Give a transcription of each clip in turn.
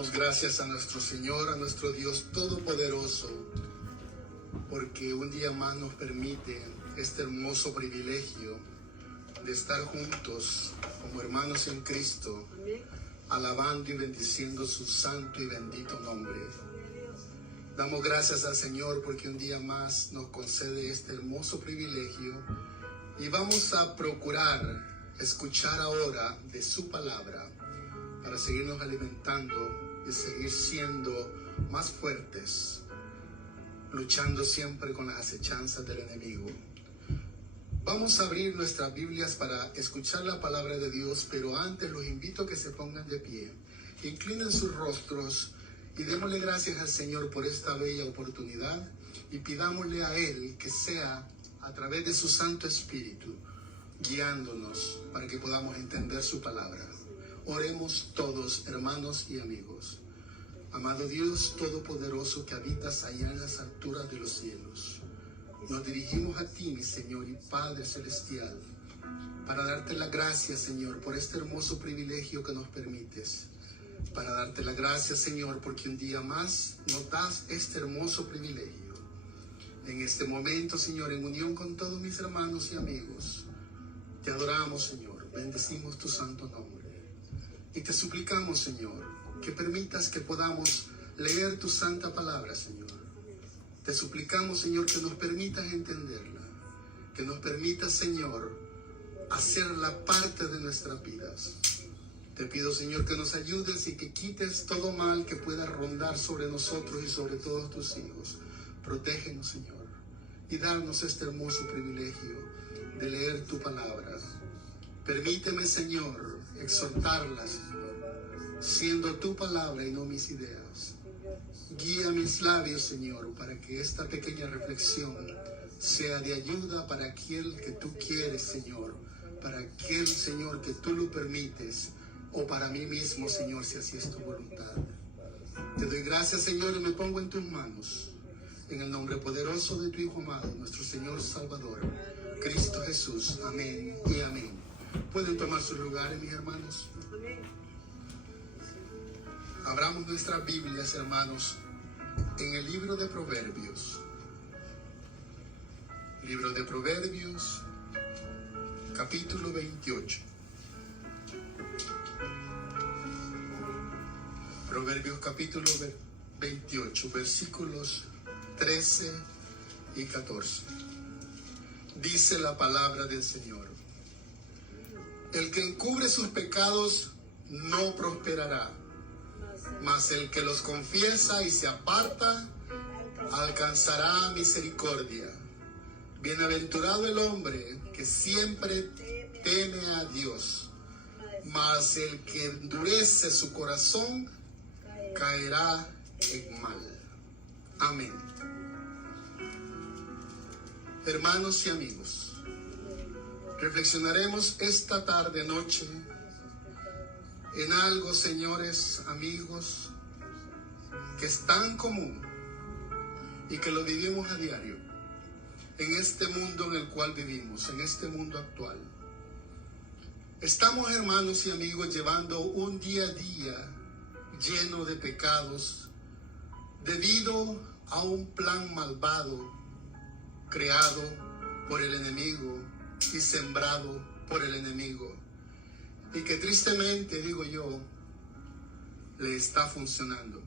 Damos gracias a nuestro Señor, a nuestro Dios Todopoderoso, porque un día más nos permite este hermoso privilegio de estar juntos como hermanos en Cristo, alabando y bendiciendo su santo y bendito nombre. Damos gracias al Señor porque un día más nos concede este hermoso privilegio y vamos a procurar escuchar ahora de su palabra para seguirnos alimentando y seguir siendo más fuertes, luchando siempre con las acechanzas del enemigo. Vamos a abrir nuestras Biblias para escuchar la palabra de Dios, pero antes los invito a que se pongan de pie, inclinen sus rostros y démosle gracias al Señor por esta bella oportunidad y pidámosle a Él que sea a través de su Santo Espíritu guiándonos para que podamos entender su palabra. Oremos todos, hermanos y amigos. Amado Dios Todopoderoso que habitas allá en las alturas de los cielos, nos dirigimos a ti, mi Señor y Padre Celestial, para darte la gracia, Señor, por este hermoso privilegio que nos permites. Para darte la gracia, Señor, porque un día más nos das este hermoso privilegio. En este momento, Señor, en unión con todos mis hermanos y amigos, te adoramos, Señor, bendecimos tu santo nombre. Y te suplicamos, Señor, que permitas que podamos leer tu santa palabra, Señor. Te suplicamos, Señor, que nos permitas entenderla, que nos permitas, Señor, hacerla parte de nuestras vidas. Te pido, Señor, que nos ayudes y que quites todo mal que pueda rondar sobre nosotros y sobre todos tus hijos. Protégenos, Señor, y darnos este hermoso privilegio de leer tu palabra. Permíteme, Señor, exhortarla, Señor, siendo tu palabra y no mis ideas. Guía mis labios, Señor, para que esta pequeña reflexión sea de ayuda para aquel que tú quieres, Señor, para aquel, Señor, que tú lo permites, o para mí mismo, Señor, si así es tu voluntad. Te doy gracias, Señor, y me pongo en tus manos, en el nombre poderoso de tu Hijo amado, nuestro Señor Salvador, Cristo Jesús. Amén y amén. ¿Pueden tomar sus lugares, mis hermanos? Abramos nuestras Biblias, hermanos, en el libro de Proverbios. Libro de Proverbios, capítulo 28. Proverbios capítulo 28, versículos 13 y 14. Dice la palabra del Señor: el que encubre sus pecados no prosperará, mas el que los confiesa y se aparta alcanzará misericordia. Bienaventurado el hombre que siempre teme a Dios, mas el que endurece su corazón caerá en mal. Amén. Hermanos y amigos, reflexionaremos esta tarde, noche, en algo, señores, amigos, que es tan común y que lo vivimos a diario en este mundo en el cual vivimos, en este mundo actual. Estamos, hermanos y amigos, llevando un día a día lleno de pecados debido a un plan malvado creado por el enemigo y sembrado por el enemigo, y que tristemente, digo yo, le está funcionando.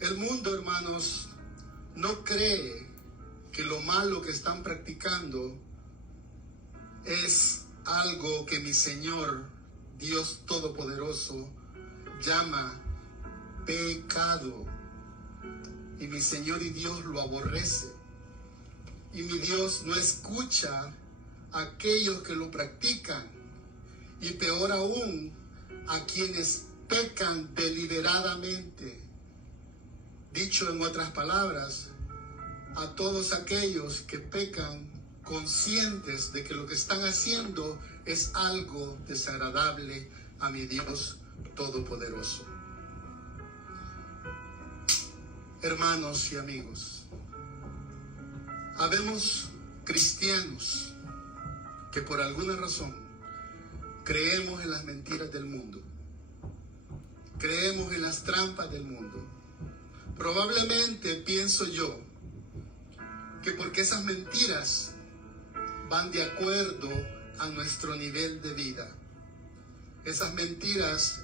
El mundo, hermanos, no cree que lo malo que están practicando es algo que mi Señor, Dios Todopoderoso, llama pecado. Y mi Señor y Dios lo aborrece. Y mi Dios no escucha a aquellos que lo practican. Y peor aún, a quienes pecan deliberadamente. Dicho en otras palabras, a todos aquellos que pecan conscientes de que lo que están haciendo es algo desagradable a mi Dios Todopoderoso. Hermanos y amigos, habemos cristianos que por alguna razón creemos en las mentiras del mundo. creemos en las trampas del mundo. Probablemente pienso yo que porque esas mentiras van de acuerdo a nuestro nivel de vida. Esas mentiras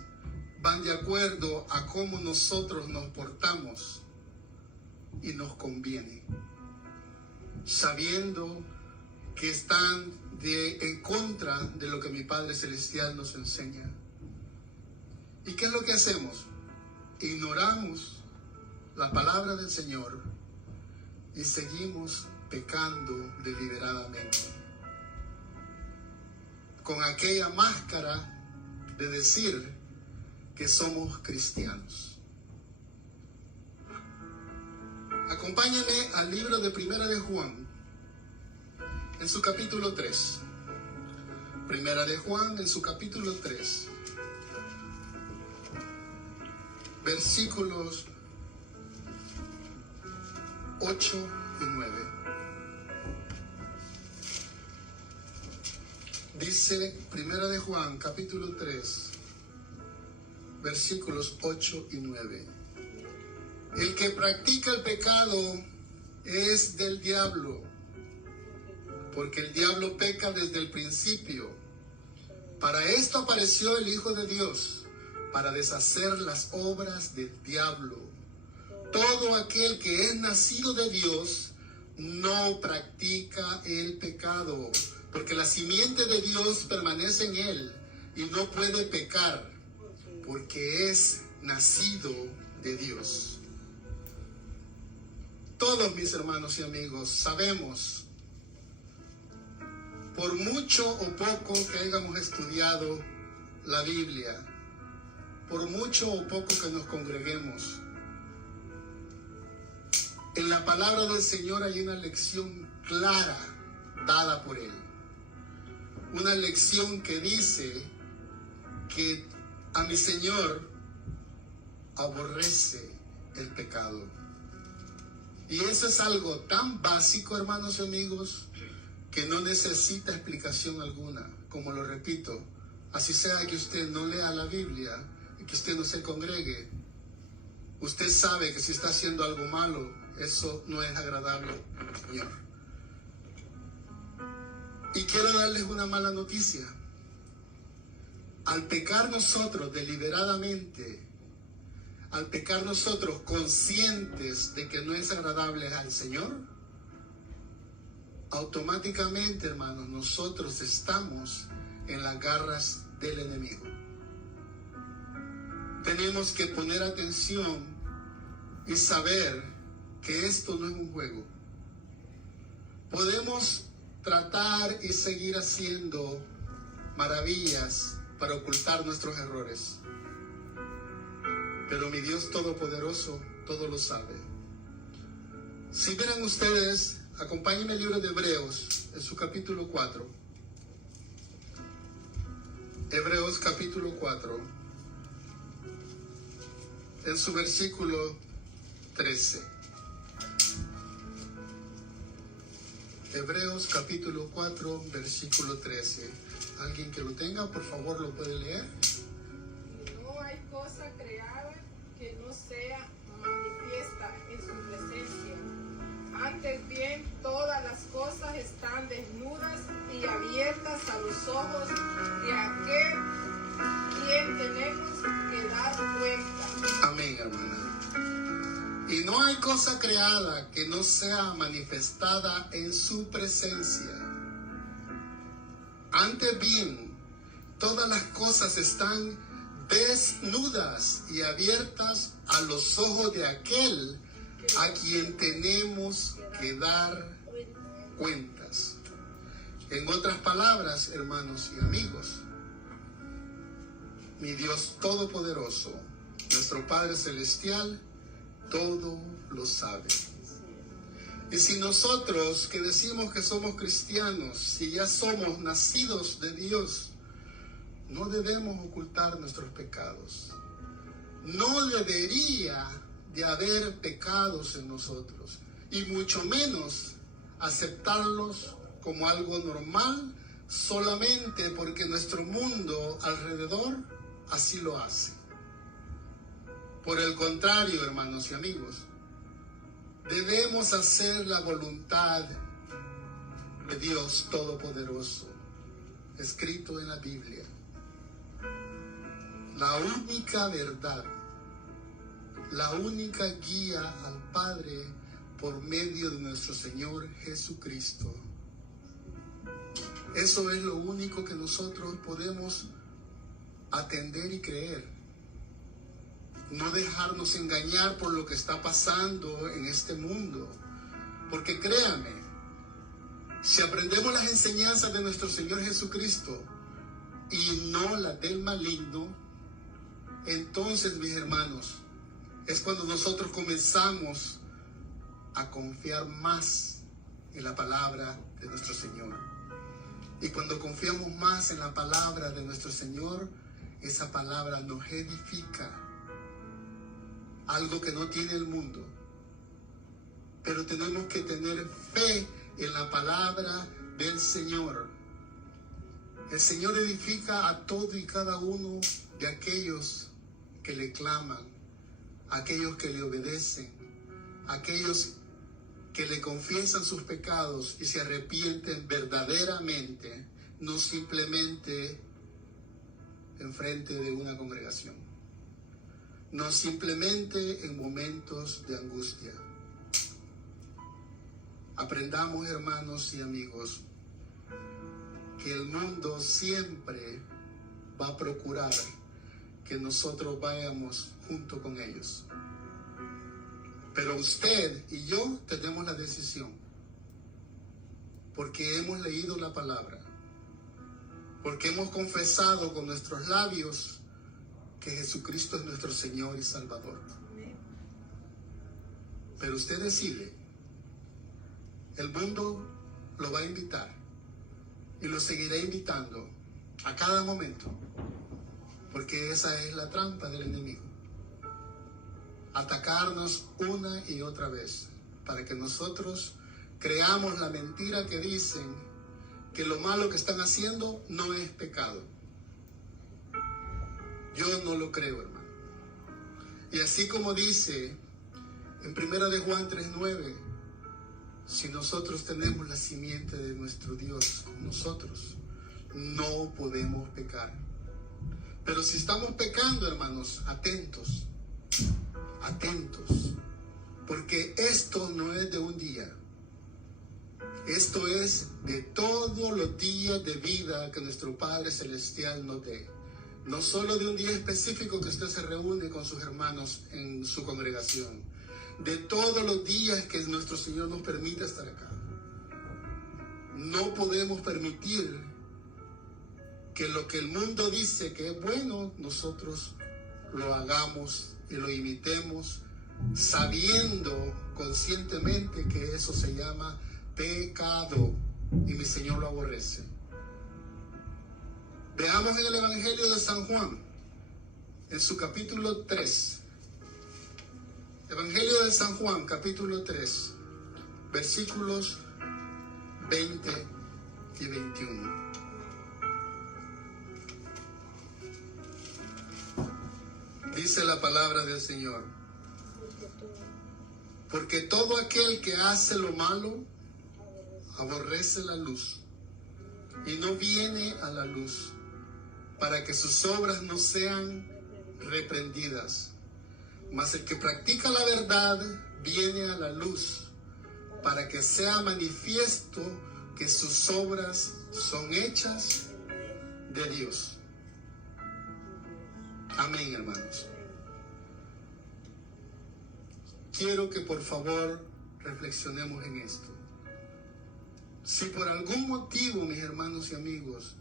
van de acuerdo a cómo nosotros nos portamos y nos conviene, sabiendo que están en contra de lo que mi Padre Celestial nos enseña. ¿Y qué es lo que hacemos? Ignoramos la palabra del Señor y seguimos pecando deliberadamente, con aquella máscara de decir que somos cristianos. Acompáñame al libro de Primera de Juan, en su capítulo 3. Primera de Juan, en su capítulo 3. Versículos 8 y 9. Dice Primera de Juan, capítulo 3, versículos 8 y 9. El que practica el pecado es del diablo, porque el diablo peca desde el principio. Para esto apareció el Hijo de Dios, para deshacer las obras del diablo. Todo aquel que es nacido de Dios no practica el pecado, porque la simiente de Dios permanece en él y no puede pecar, porque es nacido de Dios. Todos mis hermanos y amigos sabemos, por mucho o poco que hayamos estudiado la Biblia, por mucho o poco que nos congreguemos, en la palabra del Señor hay una lección clara dada por Él. Una lección que dice que a mi Señor aborrece el pecado. Y eso es algo tan básico, hermanos y amigos, que no necesita explicación alguna. Como lo repito, así sea que usted no lea la Biblia y que usted no se congregue, usted sabe que si está haciendo algo malo, eso no es agradable al Señor. Y quiero darles una mala noticia. Al pecar nosotros deliberadamente, al pecar nosotros conscientes de que no es agradable al Señor, automáticamente, hermanos, nosotros estamos en las garras del enemigo. Tenemos que poner atención y saber que esto no es un juego. Podemos tratar y seguir haciendo maravillas para ocultar nuestros errores, pero mi Dios Todopoderoso todo lo sabe. Si miran ustedes, acompáñenme al libro de Hebreos, en su capítulo 4. Hebreos capítulo 4, en su versículo 13. Hebreos capítulo 4, versículo 13. ¿Alguien que lo tenga, por favor, lo puede leer? No hay cosa creada que no sea manifiesta en su presencia. Antes bien, todas las cosas están desnudas y abiertas a los ojos de aquel quien tenemos que dar cuenta. Amén, hermana. Y no hay cosa creada que no sea manifestada en su presencia. Antes bien, todas las cosas están desnudas y abiertas a los ojos de aquel a quien tenemos que dar cuentas. En otras palabras, hermanos y amigos, mi Dios Todopoderoso, nuestro Padre Celestial, todo lo sabe. Y si nosotros que decimos que somos cristianos, si ya somos nacidos de Dios, no debemos ocultar nuestros pecados. No debería de haber pecados en nosotros, y mucho menos aceptarlos como algo normal solamente porque nuestro mundo alrededor así lo hace. Por el contrario, hermanos y amigos, debemos hacer la voluntad de Dios Todopoderoso, escrito en la Biblia. La única verdad, la única guía al Padre por medio de nuestro Señor Jesucristo. Eso es lo único que nosotros podemos atender y creer. No dejarnos engañar por lo que está pasando en este mundo. Porque créame, si aprendemos las enseñanzas de nuestro Señor Jesucristo y no las del maligno, entonces, mis hermanos, es cuando nosotros comenzamos a confiar más en la palabra de nuestro Señor. Y cuando confiamos más en la palabra de nuestro Señor, esa palabra nos edifica. Algo que no tiene el mundo. Pero tenemos que tener fe en la palabra del Señor. El Señor edifica a todo y cada uno de aquellos que le claman, aquellos que le obedecen, aquellos que le confiesan sus pecados y se arrepienten verdaderamente, no simplemente en frente de una congregación, no simplemente en momentos de angustia. Aprendamos, hermanos y amigos, que el mundo siempre va a procurar que nosotros vayamos junto con ellos. Pero usted y yo tenemos la decisión, porque hemos leído la palabra, porque hemos confesado con nuestros labios que Jesucristo es nuestro Señor y Salvador. Pero usted decide. El mundo lo va a invitar y lo seguirá invitando a cada momento, porque esa es la trampa del enemigo. Atacarnos una y otra vez para que nosotros creamos la mentira que dicen que lo malo que están haciendo no es pecado. Yo no lo creo, hermano. Y así como dice en 1 de Juan 3:9, si nosotros tenemos la simiente de nuestro Dios con nosotros, no podemos pecar. Pero si estamos pecando, hermanos, atentos, porque esto no es de un día. Esto es de todos los días de vida que nuestro Padre Celestial nos dé. No solo de un día específico que usted se reúne con sus hermanos en su congregación. De todos los días que nuestro Señor nos permite estar acá. No podemos permitir que lo que el mundo dice que es bueno, nosotros lo hagamos y lo imitemos, sabiendo conscientemente que eso se llama pecado y mi Señor lo aborrece. Veamos en el Evangelio de San Juan, en su capítulo 3. Evangelio de San Juan, capítulo 3, versículos 20 y 21. Dice la palabra del Señor: porque todo aquel que hace lo malo aborrece la luz y no viene a la luz, para que sus obras no sean reprendidas. Mas el que practica la verdad viene a la luz, para que sea manifiesto que sus obras son hechas de Dios. Amén, hermanos. Quiero que por favor reflexionemos en esto. Si por algún motivo, mis hermanos y amigos,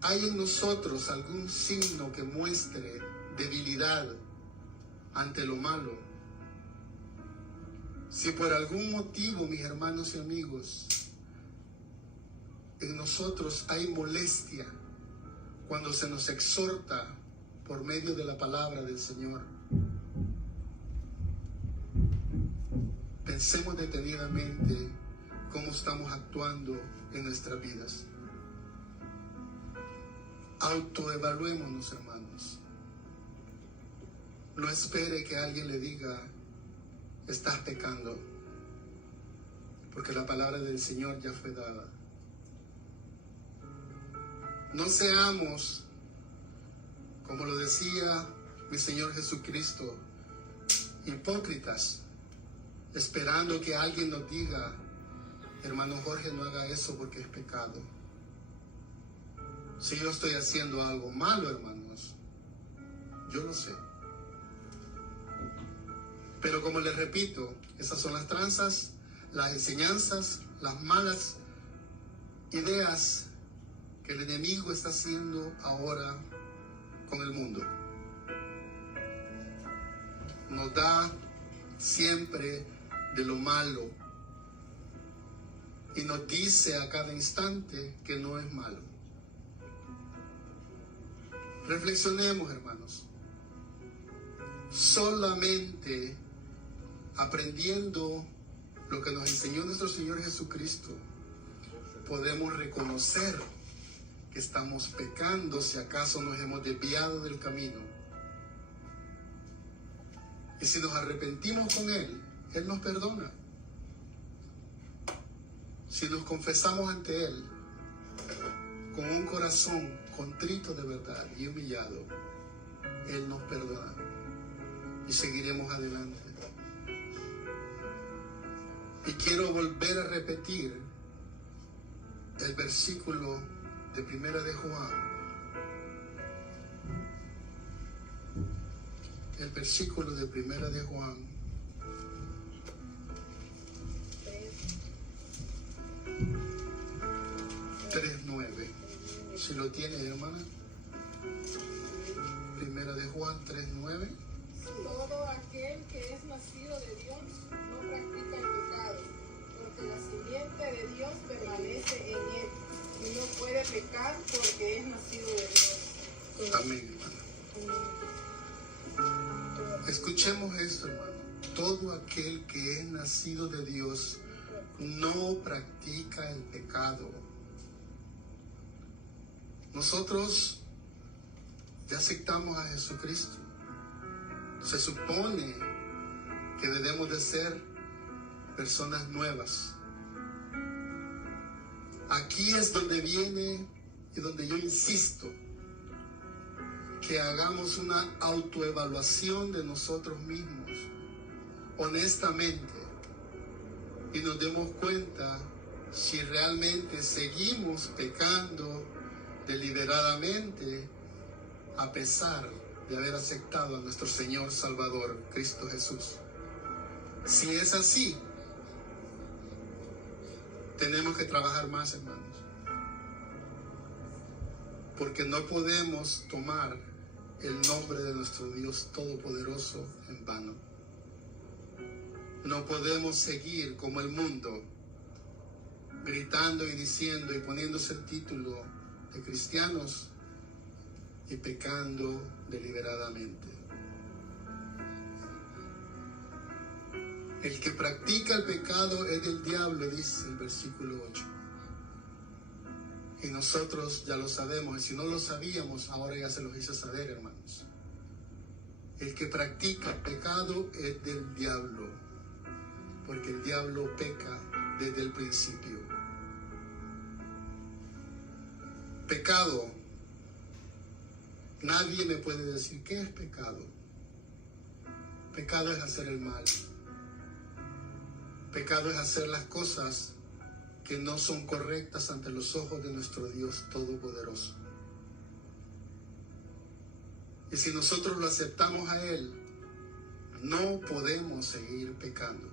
hay en nosotros algún signo que muestre debilidad ante lo malo, si por algún motivo, mis hermanos y amigos, en nosotros hay molestia cuando se nos exhorta por medio de la palabra del Señor, pensemos detenidamente cómo estamos actuando en nuestras vidas. Autoevaluémonos, hermanos. No espere que alguien le diga, estás pecando, porque la palabra del Señor ya fue dada. No seamos, como lo decía mi Señor Jesucristo, hipócritas, esperando que alguien nos diga, hermano Jorge, no haga eso porque es pecado. Si yo estoy haciendo algo malo, hermanos, yo lo sé. Pero como les repito, esas son las tranzas, las enseñanzas, las malas ideas que el enemigo está haciendo ahora con el mundo. Nos da siempre de lo malo y nos dice a cada instante que no es malo. Reflexionemos, hermanos. Solamente aprendiendo lo que nos enseñó nuestro Señor Jesucristo, podemos reconocer que estamos pecando si acaso nos hemos desviado del camino. Y si nos arrepentimos con Él, Él nos perdona. Si nos confesamos ante Él con un corazón contrito de verdad y humillado, Él nos perdona y seguiremos adelante. Y quiero volver a repetir el versículo de Primera de Juan. El versículo de Primera de Juan. 3:9. Si lo tiene, hermana. Primera de Juan 3:9. Todo aquel que es nacido de Dios no practica el pecado, porque la simiente de Dios permanece en él y no puede pecar porque es nacido de Dios. Amén, hermano. Escuchemos esto, hermano. Todo aquel que es nacido de Dios no practica el pecado. Nosotros ya aceptamos a Jesucristo. Se supone que debemos de ser personas nuevas. Aquí es donde viene y donde yo insisto que hagamos una autoevaluación de nosotros mismos, honestamente, y nos demos cuenta si realmente seguimos pecando deliberadamente a pesar de haber aceptado a nuestro Señor Salvador, Cristo Jesús. Si es así, tenemos que trabajar más, hermanos, porque no podemos tomar el nombre de nuestro Dios Todopoderoso en vano. No podemos seguir como el mundo, gritando y diciendo y poniéndose el título de cristianos y pecando deliberadamente. El que practica el pecado es del diablo, dice el versículo 8. Y nosotros ya lo sabemos, y si no lo sabíamos, ahora ya se los hice saber, hermanos. El que practica el pecado es del diablo, porque el diablo peca desde el principio. Pecado. Nadie me puede decir qué es pecado. Pecado es hacer el mal. Pecado es hacer las cosas que no son correctas ante los ojos de nuestro Dios Todopoderoso. Y si nosotros lo aceptamos a Él, no podemos seguir pecando.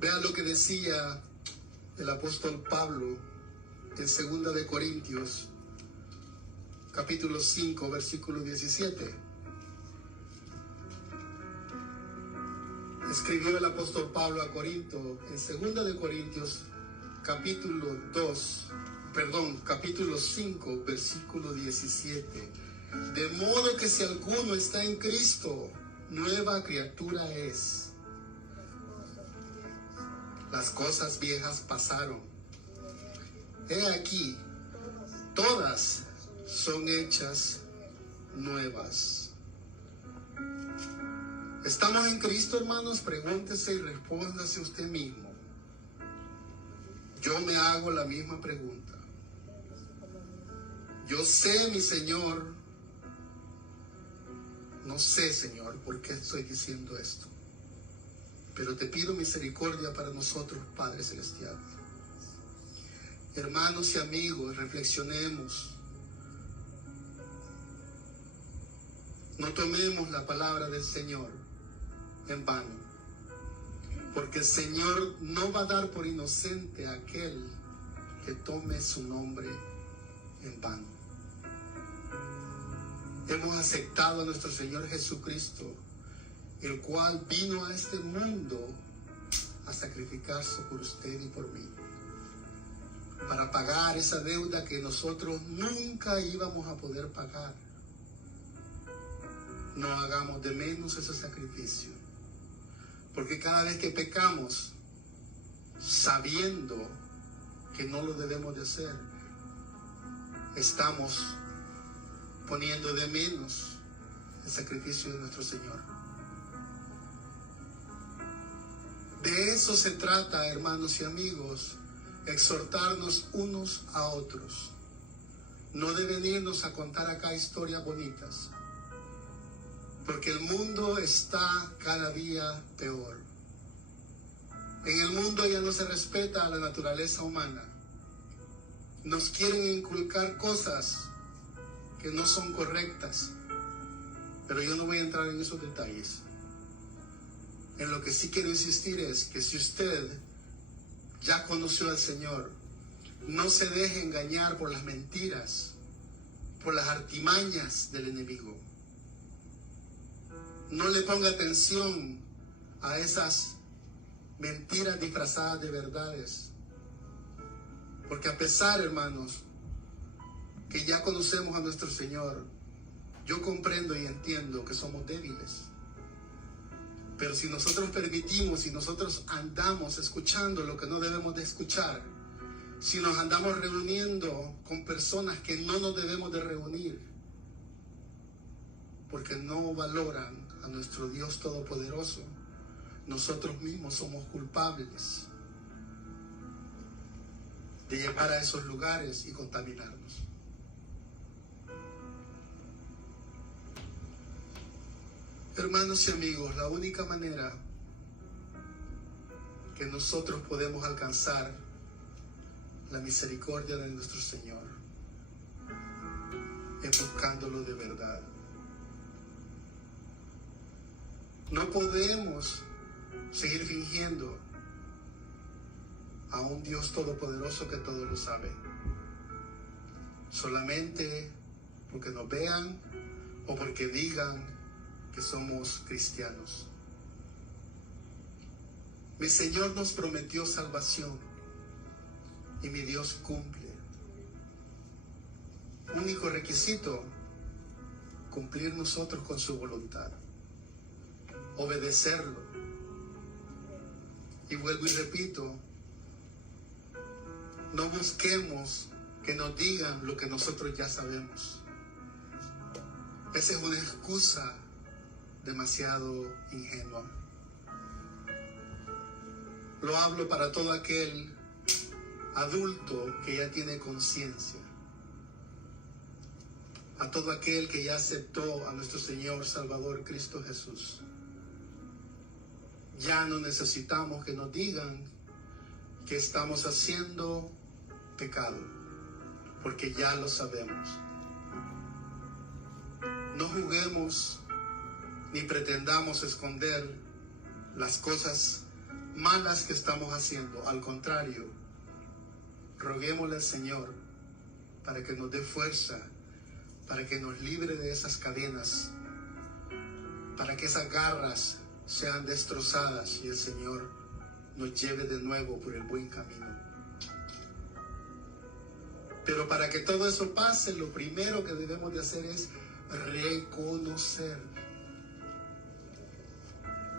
Vean lo que decía el apóstol Pablo en 2 de Corintios, capítulo 5, versículo 17. Escribió el apóstol Pablo a Corinto en 2 de Corintios, capítulo 5, versículo 17. De modo que si alguno está en Cristo, nueva criatura es. Las cosas viejas pasaron. He aquí, todas son hechas nuevas. ¿Estamos en Cristo, hermanos? Pregúntese y respóndase usted mismo. Yo me hago la misma pregunta. Yo sé, mi Señor, no sé, Señor, por qué estoy diciendo esto, pero te pido misericordia para nosotros, Padre Celestial. Hermanos y amigos, reflexionemos. No tomemos la palabra del Señor en vano, porque el Señor no va a dar por inocente a aquel que tome su nombre en vano. Hemos aceptado a nuestro Señor Jesucristo, el cual vino a este mundo a sacrificarse por usted y por mí, para pagar esa deuda que nosotros nunca íbamos a poder pagar. No hagamos de menos ese sacrificio, porque cada vez que pecamos, sabiendo que no lo debemos de hacer, estamos poniendo de menos el sacrificio de nuestro Señor. De eso se trata, hermanos y amigos, exhortarnos unos a otros. No de venirnos a contar acá historias bonitas, porque el mundo está cada día peor. En el mundo ya no se respeta a la naturaleza humana. Nos quieren inculcar cosas que no son correctas, pero yo no voy a entrar en esos detalles. En lo que sí quiero insistir es que si usted ya conoció al Señor, no se deje engañar por las mentiras, por las artimañas del enemigo. No le ponga atención a esas mentiras disfrazadas de verdades, porque a pesar, hermanos, que ya conocemos a nuestro Señor, yo comprendo y entiendo que somos débiles. Pero si nosotros permitimos, si nosotros andamos escuchando lo que no debemos de escuchar, si nos andamos reuniendo con personas que no nos debemos de reunir, porque no valoran a nuestro Dios Todopoderoso, nosotros mismos somos culpables de llegar a esos lugares y contaminarnos. Hermanos y amigos, la única manera que nosotros podemos alcanzar la misericordia de nuestro Señor es buscándolo de verdad. No podemos seguir fingiendo a un Dios todopoderoso que todo lo sabe, solamente porque nos vean o porque digan que somos cristianos. Mi Señor nos prometió salvación y mi Dios cumple. Único requisito, cumplir nosotros con su voluntad, obedecerlo. Y vuelvo y repito, no busquemos que nos digan lo que nosotros ya sabemos. Esa es una excusa demasiado ingenua. Lo hablo para todo aquel adulto que ya tiene conciencia, a todo aquel que ya aceptó a nuestro Señor Salvador Cristo Jesús. Ya no necesitamos que nos digan que estamos haciendo pecado, porque ya lo sabemos. No juguemos ni pretendamos esconder las cosas malas que estamos haciendo. Al contrario, roguémosle al Señor para que nos dé fuerza, para que nos libre de esas cadenas, para que esas garras sean destrozadas y el Señor nos lleve de nuevo por el buen camino. Pero para que todo eso pase, lo primero que debemos de hacer es reconocer.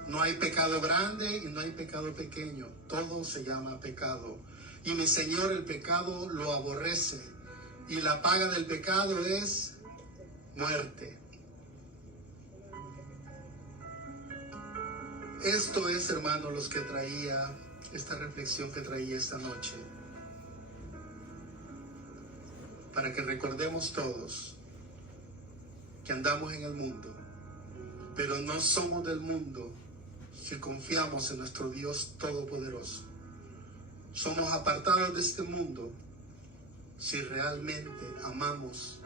No hay pecado grande y no hay pecado pequeño. Todo se llama pecado. Y mi Señor el pecado lo aborrece. Y la paga del pecado es muerte. Esto es, hermanos, los que traía, esta reflexión que traía esta noche, para que recordemos todos que andamos en el mundo, pero no somos del mundo si confiamos en nuestro Dios Todopoderoso. Somos apartados de este mundo si realmente amamos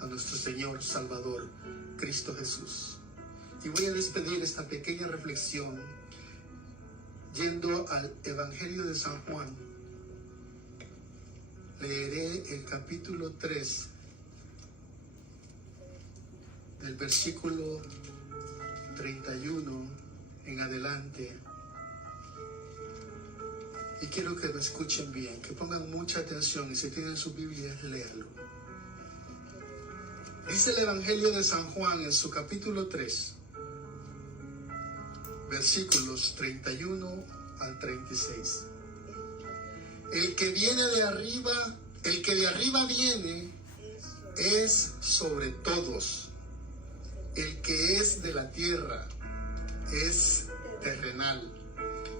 a nuestro Señor Salvador, Cristo Jesús. Y voy a despedir esta pequeña reflexión yendo al Evangelio de San Juan. Leeré el capítulo 3, del versículo 31 en adelante. Y quiero que me escuchen bien, que pongan mucha atención, y si tienen su Biblia, léanlo. Dice el Evangelio de San Juan en su capítulo 3, versículos 31 al 36. El que viene de arriba, el que de arriba viene, es sobre todos. El que es de la tierra es terrenal,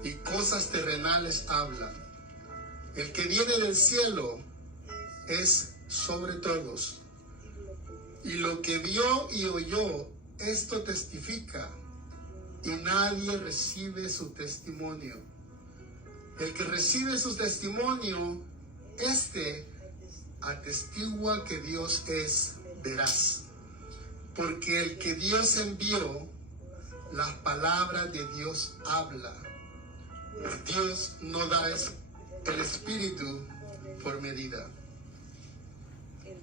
y cosas terrenales habla. El que viene del cielo es sobre todos. Y lo que vio y oyó, esto testifica, y nadie recibe su testimonio. El que recibe su testimonio, este atestigua que Dios es veraz. Porque el que Dios envió, las palabras de Dios habla. Dios no da el Espíritu por medida.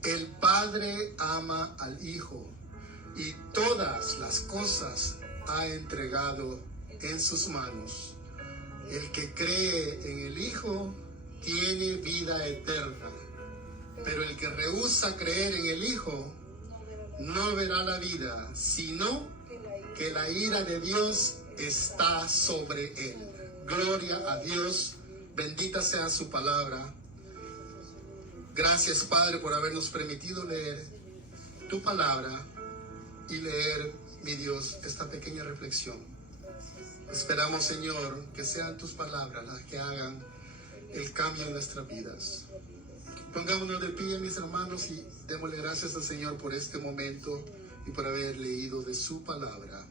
El Padre ama al Hijo y todas las cosas ha entregado en sus manos. El que cree en el Hijo tiene vida eterna, pero el que rehúsa creer en el Hijo no verá la vida, sino que la ira de Dios está sobre él. Gloria a Dios, bendita sea su palabra. Gracias, Padre, por habernos permitido leer tu palabra y leer, mi Dios, esta pequeña reflexión. Esperamos, Señor, que sean tus palabras las que hagan el cambio en nuestras vidas. Pongámonos de pie, mis hermanos, y démosle gracias al Señor por este momento y por haber leído de su palabra.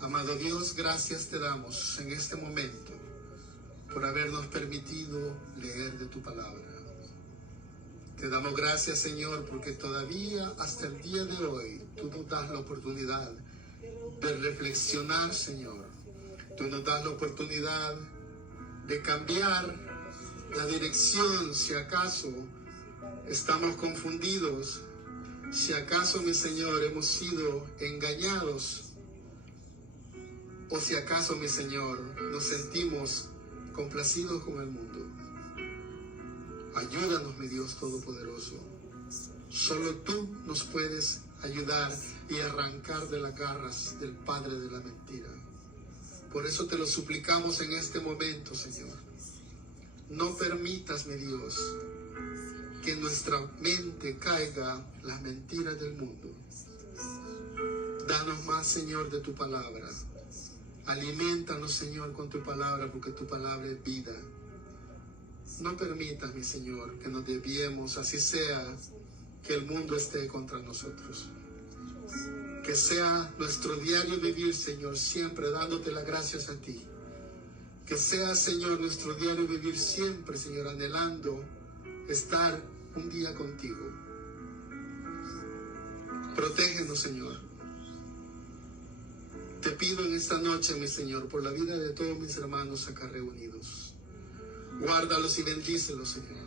Amado Dios, gracias te damos en este momento por habernos permitido leer de tu palabra. Te damos gracias, Señor, porque todavía hasta el día de hoy tú nos das la oportunidad de reflexionar, Señor. Tú nos das la oportunidad de cambiar la dirección si acaso estamos confundidos, si acaso, mi Señor, hemos sido engañados, o si acaso, mi Señor, nos sentimos complacidos con el mundo. Ayúdanos, mi Dios Todopoderoso. Solo tú nos puedes ayudar y arrancar de las garras del Padre de la mentira. Por eso te lo suplicamos en este momento, Señor. No permitas, mi Dios, que en nuestra mente caiga las mentiras del mundo. Danos más, Señor, de tu palabra. Aliméntanos, Señor, con tu palabra, porque tu palabra es vida. No permitas, mi Señor, que nos desviemos, así sea que el mundo esté contra nosotros. Que sea nuestro diario vivir, Señor, siempre dándote las gracias a ti. Que sea, Señor, nuestro diario vivir siempre, Señor, anhelando estar un día contigo. Protégenos, Señor. Te pido en esta noche, mi Señor, por la vida de todos mis hermanos acá reunidos. Guárdalos y bendícelos, Señor.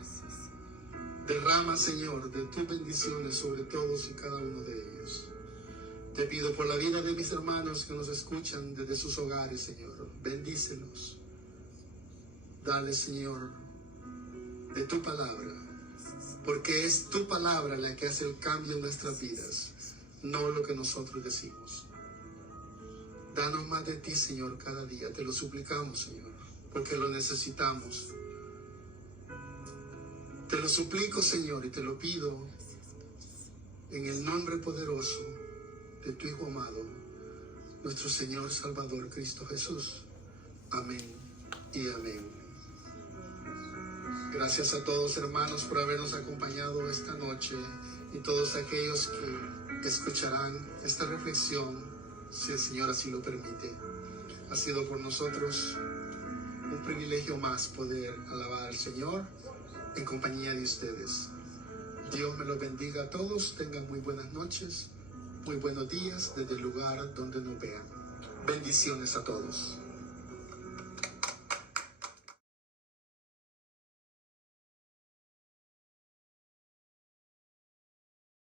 Derrama, Señor, de tus bendiciones sobre todos y cada uno de ellos. Te pido por la vida de mis hermanos que nos escuchan desde sus hogares, Señor. Bendícelos. Dale, Señor, de tu palabra, porque es tu palabra la que hace el cambio en nuestras vidas, no lo que nosotros decimos. Danos más de ti, Señor, cada día. Te lo suplicamos, Señor, porque lo necesitamos. Te lo suplico, Señor, y te lo pido en el nombre poderoso de tu Hijo amado, nuestro Señor Salvador Cristo Jesús. Amén y amén. Gracias a todos, hermanos, por habernos acompañado esta noche, y todos aquellos que escucharán esta reflexión, si el Señor así lo permite. Ha sido por nosotros un privilegio más poder alabar al Señor en compañía de ustedes. Dios me los bendiga a todos. Tengan muy buenas noches, muy buenos días desde el lugar donde nos vean. Bendiciones a todos.